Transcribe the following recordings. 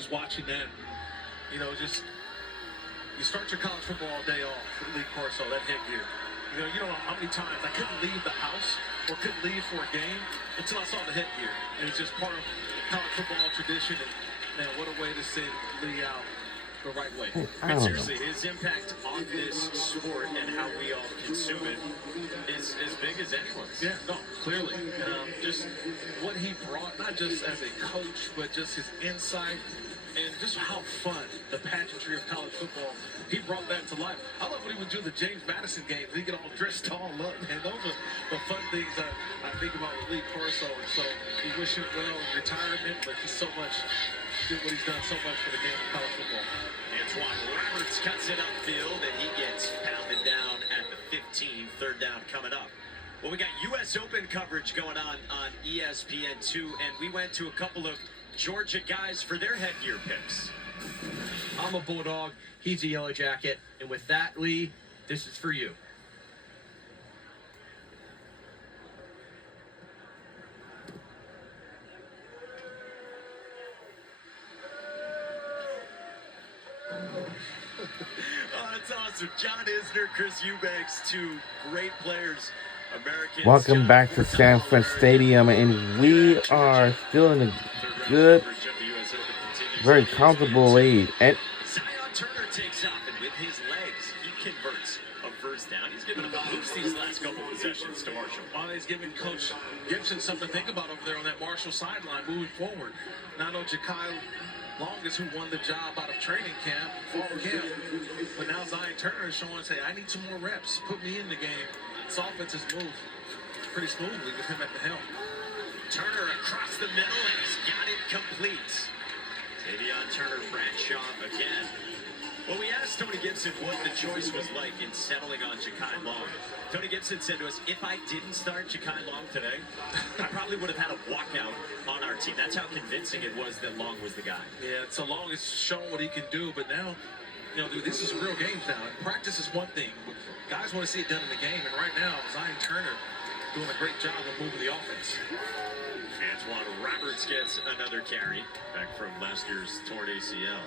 Just watching that, just you start your college football all day off with Lee Corso, that headgear. You don't know how many times I couldn't leave the house or couldn't leave for a game until I saw the headgear. And it's just part of college football tradition. And man, what a way to send Lee out the right way. I mean, seriously, his impact on this sport and how we all consume it is as big as anyone's. Yeah, no, clearly. Just what he brought, not just as a coach, but just his insight and just how fun, the pageantry of college football, he brought that to life. I love when he would do the James Madison games. He'd get all dressed all up, and those are the fun things I think about with Lee Corso. And so we wish him well in retirement, but he's so much, did what he's done so much for the game of college football. Antoine Roberts cuts it upfield, and he gets pounded down at the 15. Third down coming up. Well, we got U.S. Open coverage going on ESPN2, and we went to a couple of Georgia guys for their headgear picks. I'm a Bulldog, he's a Yellow Jacket, and with that, Lee, this is for you. Oh, that's awesome. John Isner, Chris Eubanks, two great players. Americans. Welcome back to Sanford Stadium, and we are still in a good, very comfortable lead. And Zion Turner takes off, and with his legs, he converts a first down. He's given him a boost these last couple possessions to Marshall. He's giving Coach Gibson something to think about over there on that Marshall sideline moving forward. Now I know Ja'Kai Long is who won the job out of training camp, fall camp, but now Zion Turner is showing, say, I need some more reps. Put me in the game. This offense has moved pretty smoothly with him at the helm. Turner across the middle, and he's got it complete. Tavion Turner, Bradshaw again. Well, we asked Tony Gibson what the choice was like in settling on Ja'Kai Long. Tony Gibson said to us, if I didn't start Ja'Kai Long today, I probably would have had a walkout on our team. That's how convincing it was that Long was the guy. Yeah, so Long has shown what he can do, but now, dude, this is real games now. Practice is one thing. Guys want to see it done in the game, and right now, Zion Turner doing a great job of moving the offense. Antoine Roberts gets another carry back from last year's torn ACL.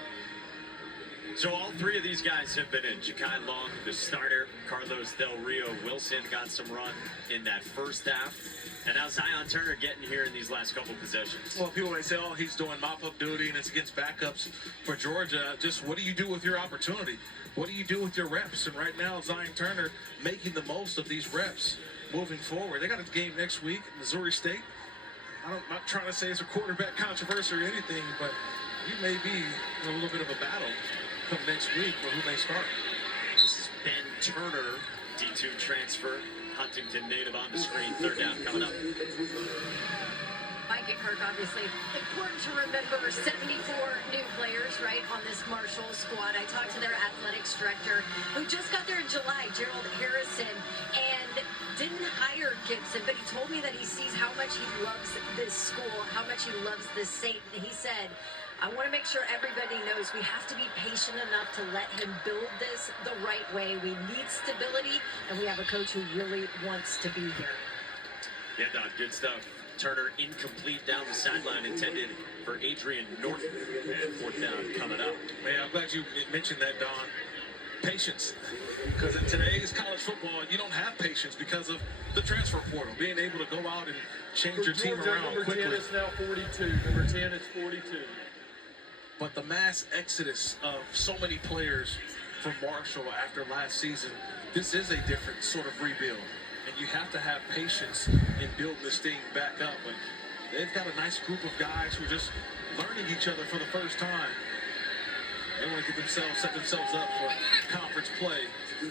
So all three of these guys have been in. Ja'Kai Long, the starter. Carlos Del Rio Wilson got some run in that first half. And now Zion Turner getting here in these last couple possessions. Well, people may say, oh, he's doing mop-up duty and it's against backups for Georgia. Just what do you do with your opportunity? What do you do with your reps? And right now, Zion Turner making the most of these reps moving forward. They got a game next week at Missouri State. I'm not trying to say it's a quarterback controversy or anything, but you may be in a little bit of a battle come next week for who may start. This is Ben Turner, D2 transfer. Huntington native on the screen. Third down coming up. Mike and Kirk, obviously, important to remember 74 new players, right, on this Marshall squad. I talked to their athletics director, who just got there in July, Gerald Harrison, and didn't hire Gibson, but he told me that he sees how much he loves this school, how much he loves this state, and he said, I want to make sure everybody knows we have to be patient enough to let him build this the right way. We need stability, and we have a coach who really wants to be here. Yeah, Don, good stuff. Turner incomplete down the sideline, intended for Adrian Norton. And fourth down coming up. Man, I'm glad you mentioned that, Don. Patience. Because in today's college football, you don't have patience because of the transfer portal. Being able to go out and change your team around quickly. Number 10 is now 42. Number 10 is 42. But the mass exodus of so many players from Marshall after last season, this is a different sort of rebuild. And you have to have patience in building this thing back up. But they've got a nice group of guys who are just learning each other for the first time. They want to set themselves up for conference play,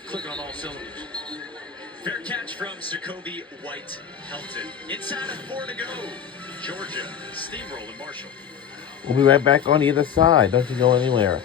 clicking on all cylinders. Fair catch from Jacoby White Helton. Inside of 4 to go. Georgia steamrolling Marshall. we'll be right back on either side. Don't you go anywhere.